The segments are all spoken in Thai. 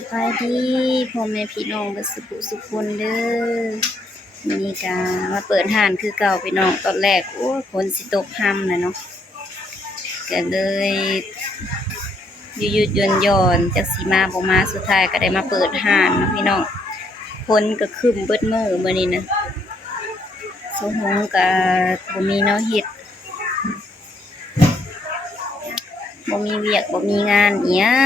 สบายดีพ่อแม่พี่น้องเบิดสุขสุขคนเด้อมื้อนี้ก็มาเปิดห้านคือเก่าพี่น้องตอนแรกโอ้ยฝนสิตกค่ำน่ะเนาะก็เลยหยุดย่อนๆจักสิมาบ่มาสุดท้ายก็ได้มาเปิดห้านเนาะพี่น้องฝนก็ครึ้มเบิดมื้อนี้นะสหงก็บ่มีแนวเฮ็ดบ่มีเวียกบ่มีงานอิหยั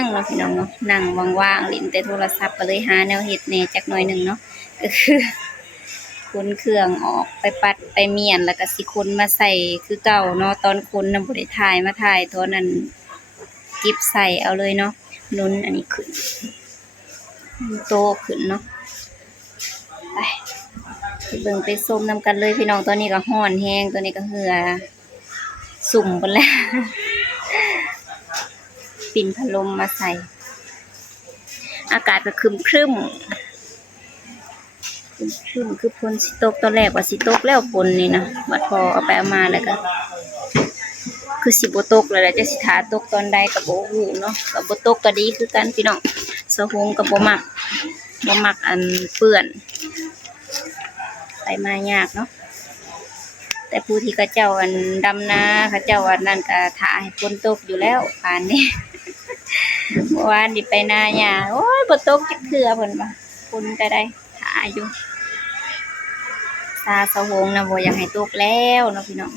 งเนาะพี่น้องเนาะนั่งว่างๆเล่นแต่โทรศัพท์ก็เลยหาแนวเฮ็ดแหน่จักหน่อยหนึ่งเนาะก็คือขนเครื่องออกไปปัดไปเมียนแล้วก็สิขนมาใส่คือเก่าเนาะตอนขนน่ะบ่ได้ถ่ายมาถ่ายตอนนั้นเก็บใส่เอาเลยเนาะนุ้นอันนี้ขึ้นโตขึ้นเนาะไปเบิ่งไปส้มนำกันเลยพี่น้องตอนนี้ก็ร้อนแฮงตัวนี้ก็เหือสุ่มเบิดแล้ว ปิ่นพัดลมมาใส่อากาศก็ครึมคือฝนสิตกตอนแรกว่าสิตกแล้วฝนนี่นะบัดพอเอาไปเอามาแล้วก็คือสิบ่ตกแล้วแหละจะสิท่าตกตอนใดก็บ่ฮู้เนาะก็บ่ตกก็ดีคือกันพี่น้องสะหงก็บ่มักอันเปื้อนไปมายากเนาะแต่ผู้ที่เขาเจ้าอันดำนาเขาเจ้าอันนั้นก็ท่าให้ฝนตกอยู่แล้วปานนี้ เมื่อวานนี่ไปนาหญ้าโอ้ยบ่ตกจักเทื่อเพิ่นว่าฝนก็ได้ท่าอยู่ซาสะหงนะบ่อยากให้ตกแล้วเนาะพี่น้อง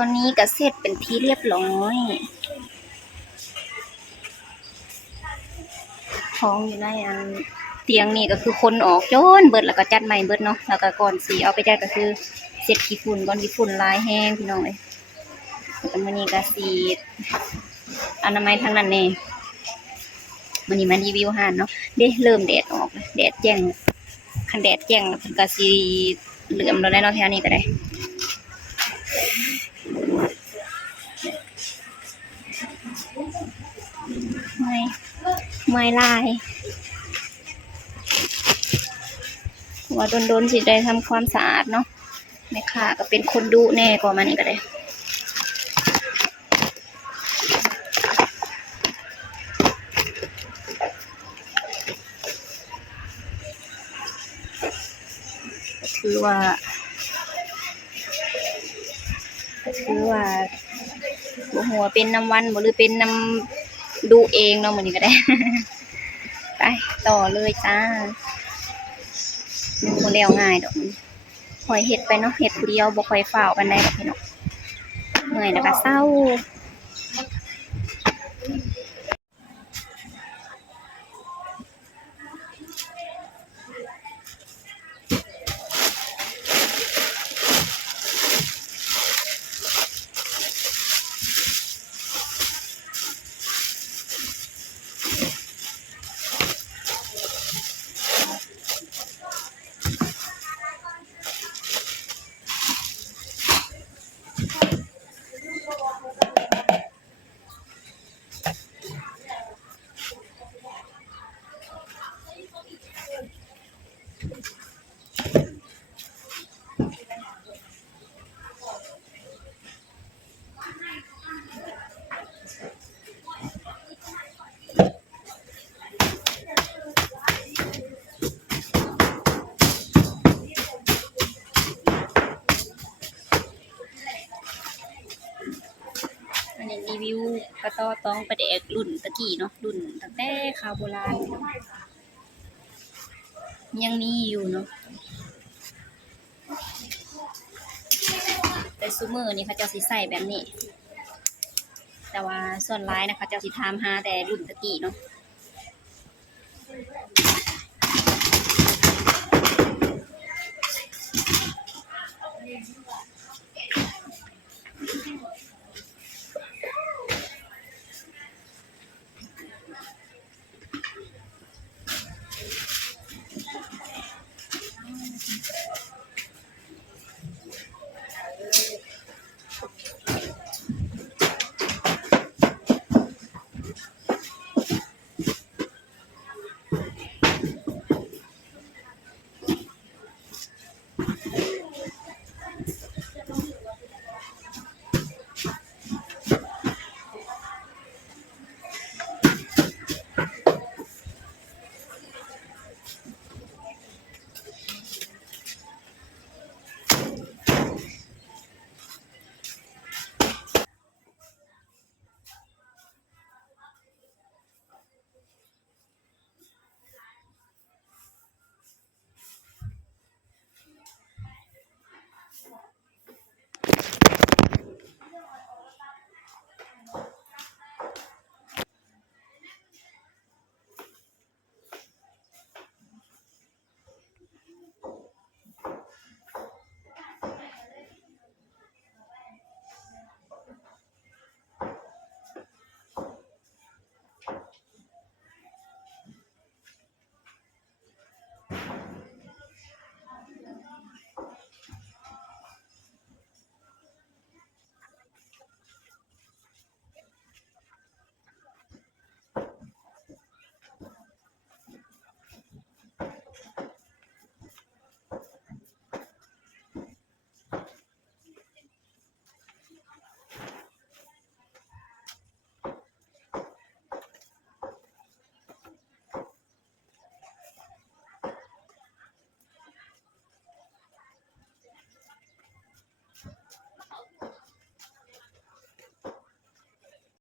ตอนนี้ก็เสร็จเป็นที่เรียบร้อยของอยู่ในอันเตียงนี่ก็คือคนออกจนเบิดแล้วก็จัดใหม่เบิดเนาะแล้วก็ก่อนสีเอาไปจัดก็คือเสร็จขี้ฝุ่นก่อนขี้ฝุ่นลายแห้งพี่น้องเอ้ยแล้วก็มื้อนี้ก็สีอนามัยทั้งนั้นแน่มื้อนี้มารีวิวห้านเนาะเด้เริ่มแดดออกแดดแจ้งคันแดดแจ้งเพิ่นก็สิเหลื่อมแล้วเนาะแถวนี้ก็ได้ไม่ลายว่าโดนสิได้ทำความสะอาดเนาะแม่ค้าก็เป็นคนดุแน่กว่ามันนี่ก็ได้ถือว่าบ่หัวเป็นน้ำวันบ่หรือเป็นน้ำดุเองเนาะมื้อนี้ก็ได้ ไปต่อเลยจ้ามันบ่แล้วง่ายดอกค่อยเฮ็ดไปเนาะเฮ็ดผู้เดียวบ่ค่อยฟ้าวปานใดดอกพี่น้องเมื่อยแล้วก็เศร้าอันนี้รีวิวกระต้อต้องปลาแดกรุ่นตะกี้เนาะรุ่นตั้งแต่ข้าวโบราณยังมีอยู่เนาะแต่ซุมื้อนี้เขาเจ้าสิใส่แบบนี้แต่ว่าส่วนหลายนะคะเจ้าสิถามหาแต่รุ่นตะกี้เนาะ